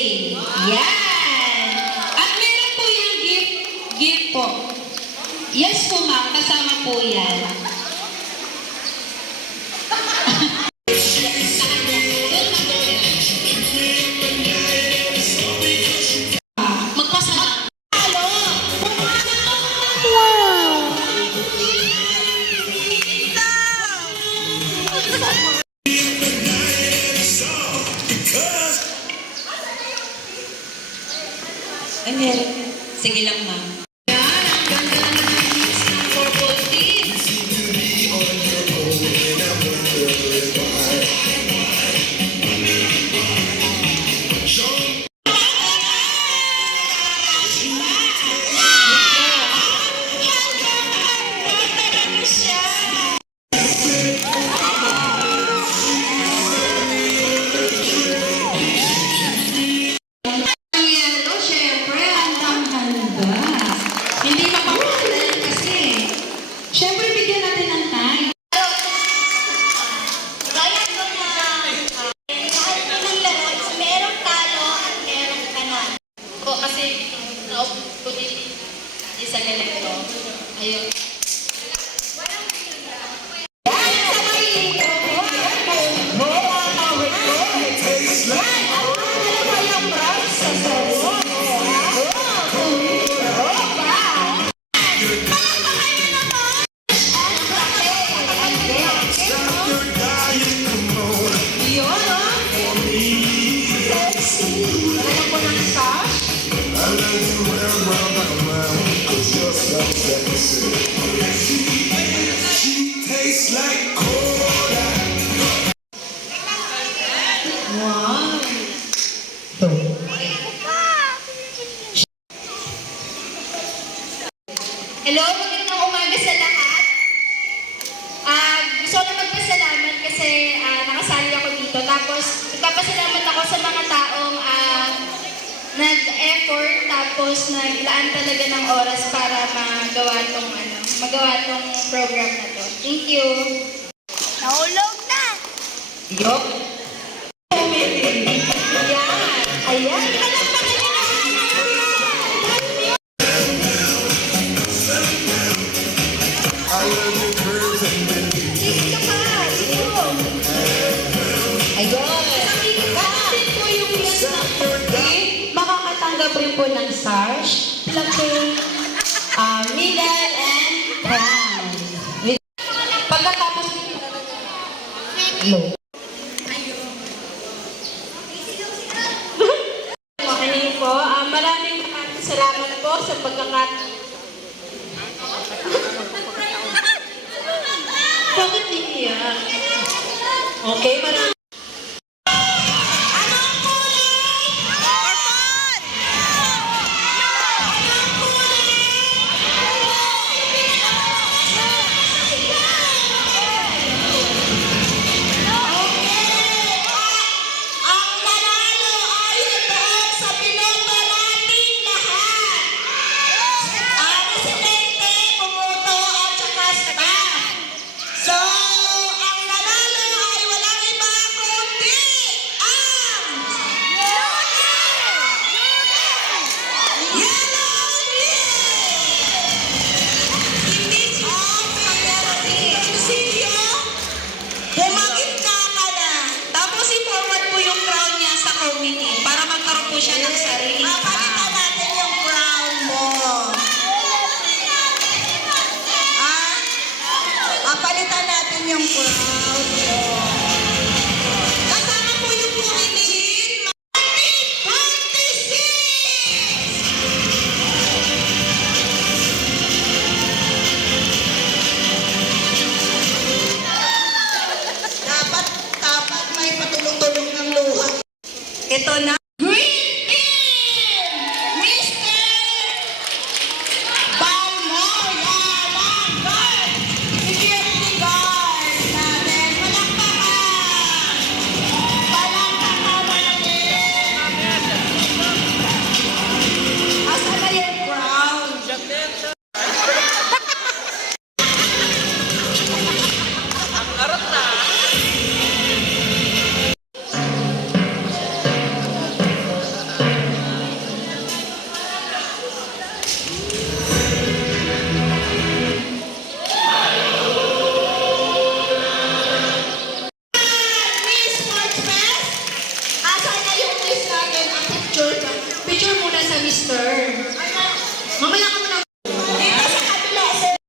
birthday. Yan. At meron po yung gift po. Yes po ma'am, kasama po yan. Ay, meron. Sige lang, ma'am. Yan, ang ganda na ng purple team. Siyempre, bigyan natin ng time. Gaya ko na lahat po ng laro is merong talo at merong kanan. O, kasi, naupo ko din isa ganito. Ayun. She tastes like cola. Wow. Hello, magandang umaga sa lahat. Gusto ko magpasalamat kasi nakasali ako dito. Tapos, nagpapasalamat ako sa mga taong nag-effort tapos naglaan talaga ng oras para magawa tong program na to. Thank you. Nahulog na! Yok. Ayan, palakpakan niyo na! I love you, birds and babies. Sige ka pa! Ayun. Kapatid po yung last na birthday. Makakatanggap rin po ng SARS, plaque, medal, and crown. Pagkatapos, hello. Okay po. Maraming salamat po sa Bakit niya? Okay, maraming. Para magkaroon po siya ng